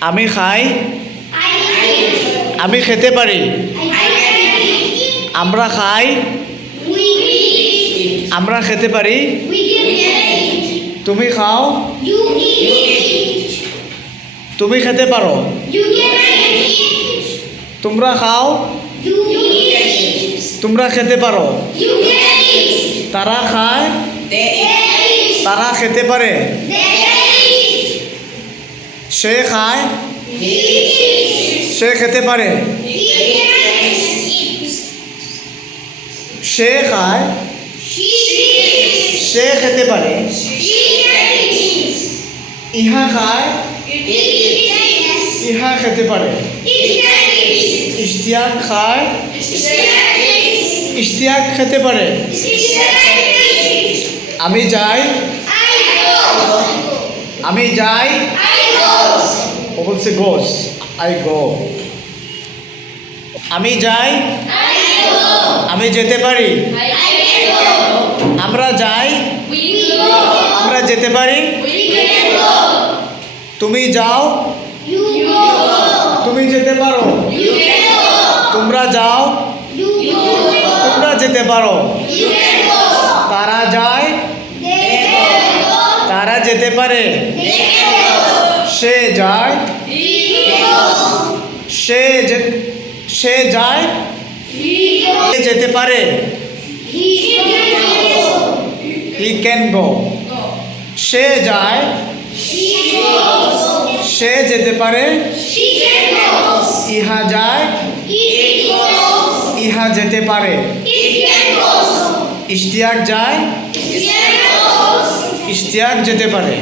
আমি খাই, আমি খেতে পারি। আমরা খাই, আমরা খেতে পারি। তুমি খাও, তুমি খেতে পারো। তোমরা খাও, তোমরা খেতে পারো। তারা খায়, তারা খেতে পারে। সে খায়, সে খেতে পারে। সে খায়, সে খেতে পারে। ইহা খায়, ইহা খেতে পারে। ইশতিয়াক খায়, ইশতিয়াক খেতে পারে। আমি যাই, আমি যাই। ও বলছে গোস, আই গো। আমি যাই, আমি যেতে পারি। আমরা যাই, আমরা যেতে পারি। তুমি যাও, তুমি যেতে পারো। তোমরা যাও, তোমরা যেতে পারো। তারা যায়, তারা যেতে পারে। সে যায়, সে যায়, সে যেতে পারে। He can go. সে যায়, সে যেতে পারে। ইহা যায়, ইহা যেতে পারে। ইশতিয়াক যায়, ইশতিয়াক যেতে পারে।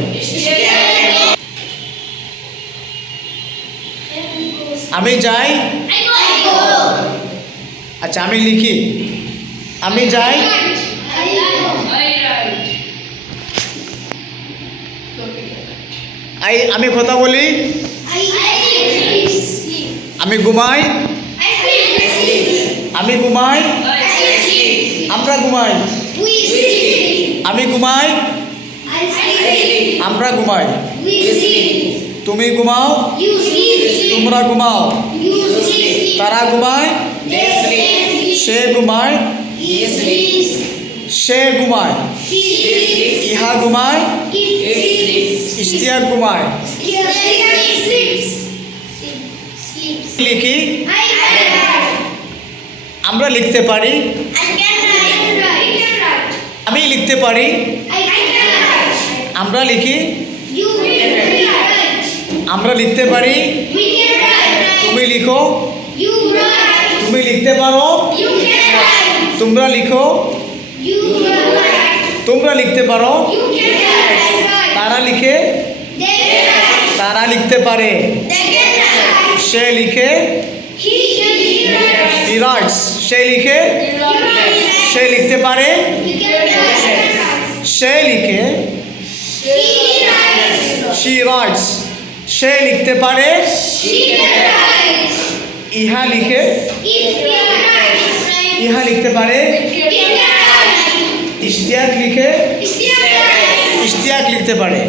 আমি যাই, আচ্ছা আমি লিখি। আমি যাই, আমি কথা বলি। আমি ঘুমাই, আমি ঘুমাই। আমরা ঘুমাই। আমি ঘুমাই, আমরা ঘুমাই। তুমি ঘুমাও, তোমরা ঘুমাও। তারা ঘুমায়, সে ঘুমায়, সে ঘুমায়। ইহা ঘুমায়, ইশতিয়াক ঘুমায়। লিখি, আমরা লিখতে পারি। আমি লিখতে পারি। আমরা লিখি, আমরা লিখতে পারি। তুমি লিখো, তুমি লিখতে পারো। তোমরা লিখো, তোমরা লিখতে পারো। তারা লিখে, তারা লিখতে পারে। সে লিখে, he writes। সে লিখে, সে লিখতে পারে। সে লিখে, she writes। সে লিখতে পারে। ইহা লিখে, ইহা লিখতে পারে। ইশতিয়াক লিখে, ইশতিয়াক লিখতে পারে।